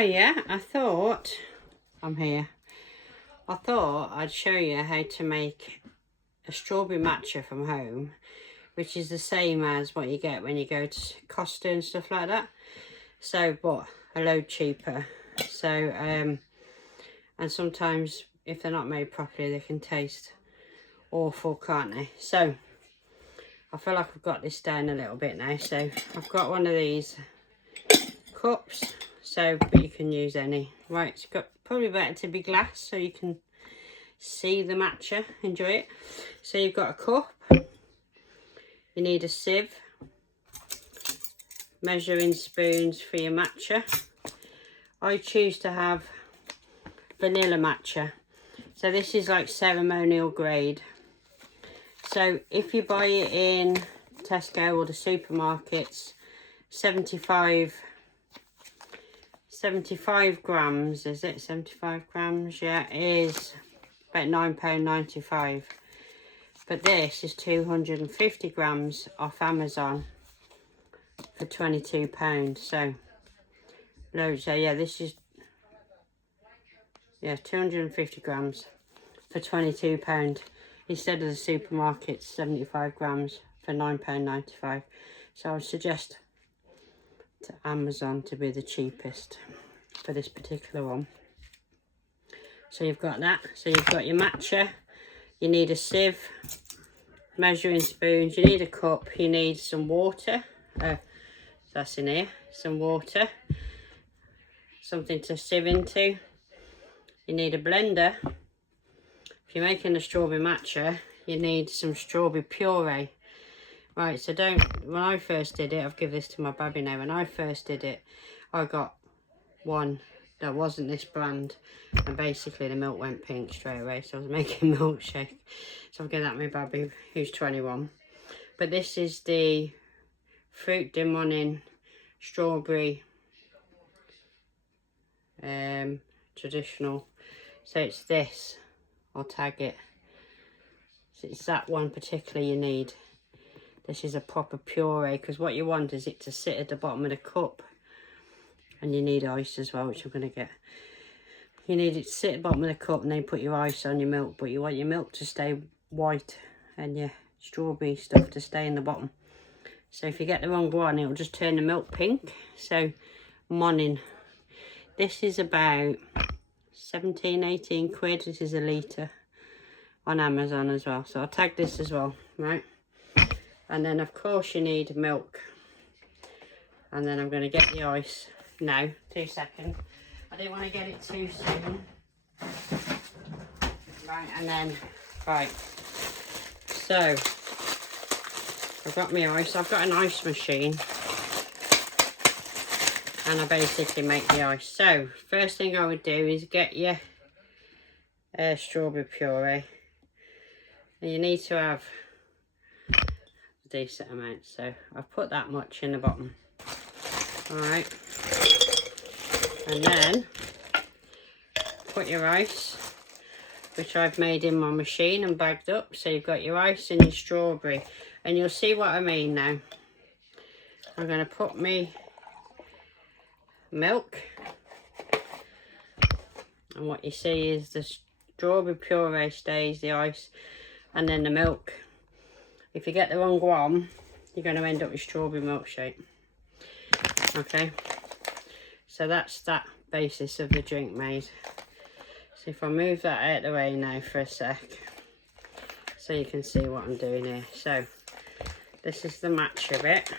Oh yeah, I thought I'd show you how to make a strawberry matcha from home, which is the same as what you get when you go to Costa and stuff like that. So, but a load cheaper. So, and sometimes if they're not made properly, they can taste awful, can't they? So, I feel like I've got this down a little bit now. So, I've got one of these cups. So, but you can use any. Right, it's got probably better to be glass so you can see the matcha, enjoy it. So you've got a cup, you need a sieve, measuring spoons for your matcha. I choose to have vanilla matcha. So this is like ceremonial grade. So if you buy it in Tesco or the supermarkets, 75 grams, is it? 75 grams, yeah, is about £9.95. But this is 250 grams off Amazon for £22. So, loads. So yeah, this is, yeah, 250 grams for £22 instead of the supermarket's 75 grams for £9.95. So I would suggest to Amazon to be the cheapest for this particular one. So you've got that. So you've got your matcha. You need a sieve, measuring spoons. You need a cup. You need some water. That's in here. Some water. Something to sieve into. You need a blender. If you're making a strawberry matcha, you need some strawberry puree. Right, so when I first did it, I've given this to my baby now. When I first did it, I got one that wasn't this brand, and basically the milk went pink straight away, so I was making milkshake. So I'm giving that to my baby who's 21. But this is the Fruit de Morning strawberry traditional. So it's this, I'll tag it. So it's that one particularly you need. This is a proper puree, because what you want is it to sit at the bottom of the cup. And you need ice as well, which I'm going to get. You need it to sit at the bottom of the cup and then put your ice on your milk. But you want your milk to stay white and your strawberry stuff to stay in the bottom. So if you get the wrong one, it'll just turn the milk pink. So, morning. This is about 17, 18 quid. This is a litre on Amazon as well. So I'll tag this as well, right? And then, of course, you need milk. And then I'm going to get the ice now. 2 seconds. I didn't want to get it too soon. Right, and then, right. So, I've got my ice. I've got an ice machine. And I basically make the ice. So, first thing I would do is get your strawberry puree. And you need to have a decent amount. So, I've put that much in the bottom. Alright. And then, put your ice, which I've made in my machine and bagged up. So you've got your ice and your strawberry. And you'll see what I mean now. I'm going to put my milk. And what you see is the strawberry puree stays, the ice, and then the milk. If you get the wrong one, you're going to end up with strawberry milkshake. Okay. So that's that basis of the drink made. So if I move that out of the way now for a sec, so you can see what I'm doing here. So this is the matcha bit,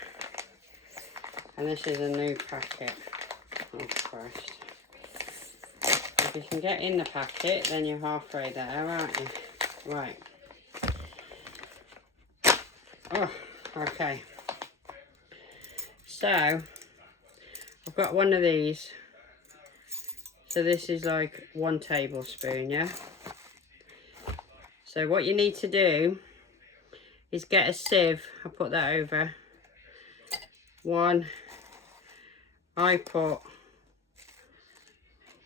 and this is a new packet. Oh Christ. If you can get in the packet, then you're halfway there, aren't you? Right. Oh, okay. So I've got one of these. So this is like 1 tablespoon, yeah? So what you need to do is get a sieve. I'll put that over. I put,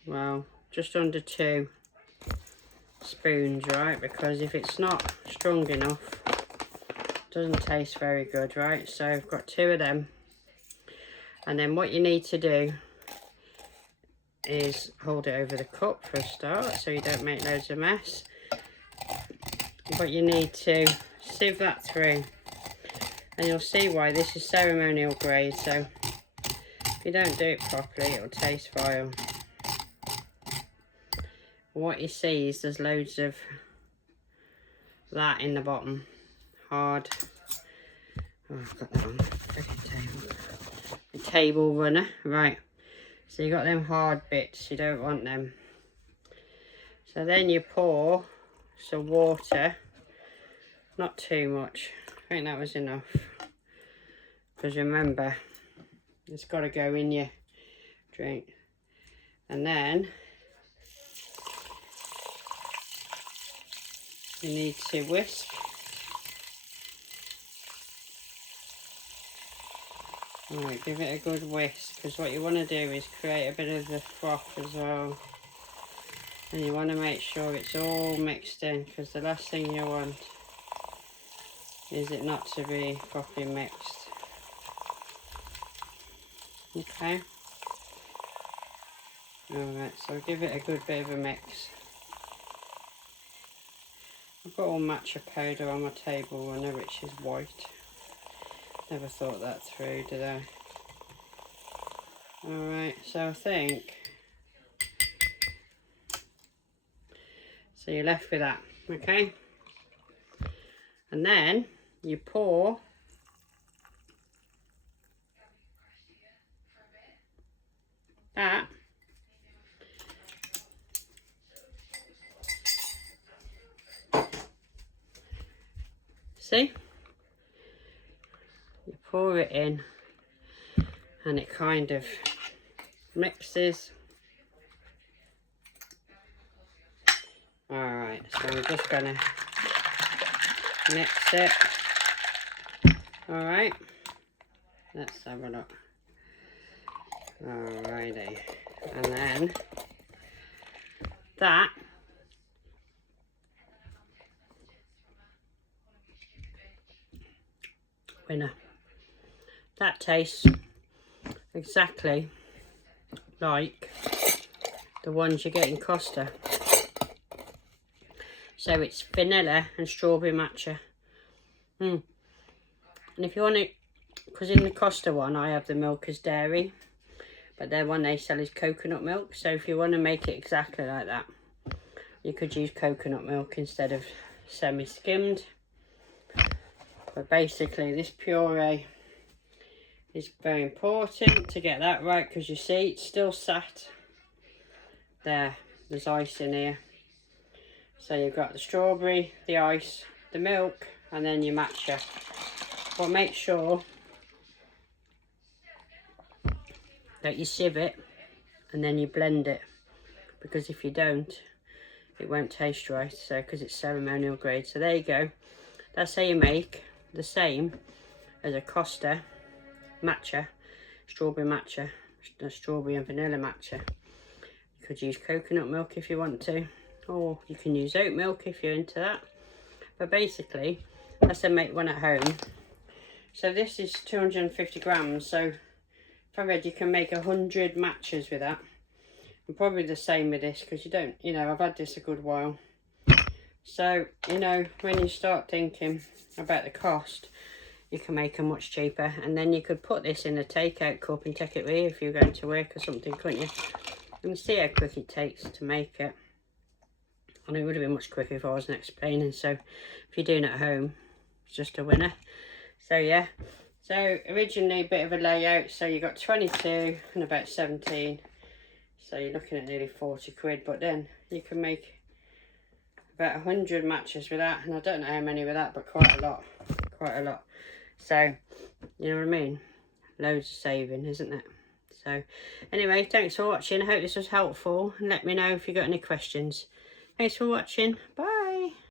well, just under 2 spoons, right? Because if it's not strong enough, it doesn't taste very good, right? So I've got 2 of them. And then what you need to do is hold it over the cup for a start so you don't make loads of mess. But you need to sieve that through, and you'll see why this is ceremonial grade. So if you don't do it properly, it'll taste vile. What you see is there's loads of that in the bottom, hard. Oh, I've got that on a table runner, right? So you got them hard bits, you don't want them. So then you pour some water, not too much. I think that was enough, because remember, it's got to go in your drink. And then you need to whisk. Alright, give it a good whisk, because what you want to do is create a bit of the froth as well. And you want to make sure it's all mixed in, because the last thing you want is it not to be properly mixed. Okay. Alright, so give it a good bit of a mix. I've got all matcha powder on my table runner, which is white. Never thought that through, did I? Alright, so I think, so you're left with that, okay? And then you pour that see? You pour it in and it kind of mixes. Alright, so I'm just gonna mix it. Alright, let's have a look. Alrighty, and then that winner. That tastes exactly like the ones you get in Costa. So it's vanilla and strawberry matcha. And if you want to, because in the Costa one I have the milk as dairy, but their one they sell is coconut milk. So if you want to make it exactly like that, you could use coconut milk instead of semi-skimmed. But basically this puree is very important to get that right, because you see it's still sat there. There's ice in here. So you've got the strawberry, the ice, the milk, and then your matcha. But make sure that you sieve it and then you blend it, because if you don't, it won't taste right. So because it's ceremonial grade. So there you go. That's how you make the same as a Costa matcha, strawberry matcha, strawberry and vanilla matcha. You could use coconut milk if you want to, or you can use oat milk if you're into that. But basically, that's how I make one at home. So this is 250 grams. So if I read, you can make 100 matchas with that. And probably the same with this, because you don't, you know, I've had this a good while. So, you know, when you start thinking about the cost, you can make them much cheaper. And then you could put this in a takeout cup and take it with you if you're going to work or something, couldn't you? And see how quick it takes to make it. And it would have been much quicker if I wasn't explaining. So if you're doing it at home, it's just a winner. So yeah, so originally a bit of a layout. So you got 22 and about 17. So you're looking at nearly 40 quid. But then you can make about 100 matches with that. And I don't know how many with that, but quite a lot. Quite a lot. So, you know what I mean? Loads of saving, isn't it? So anyway, thanks for watching. I hope this was helpful. And let me know if you've got any questions. Thanks for watching. Bye.